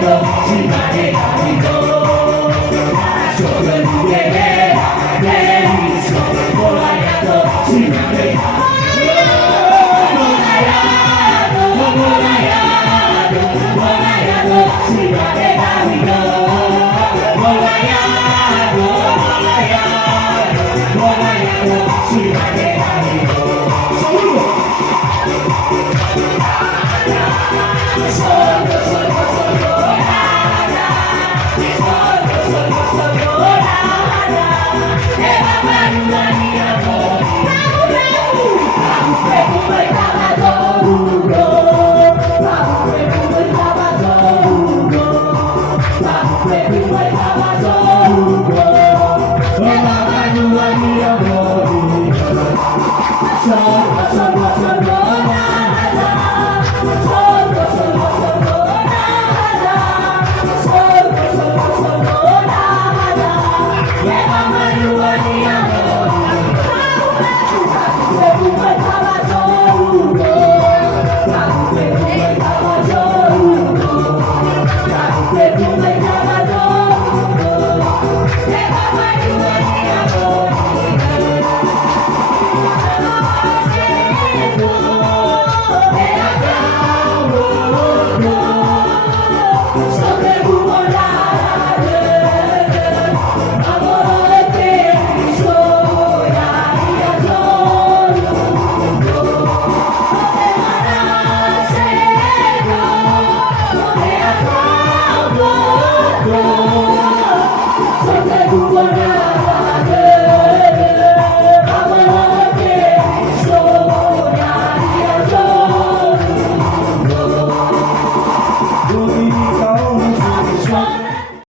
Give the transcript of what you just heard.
volato, si vale capito. Solo il bebè, bellissimo, volato, si vale capito. Volato, si vale capito. Volato, si vale capito. Saluto! Solo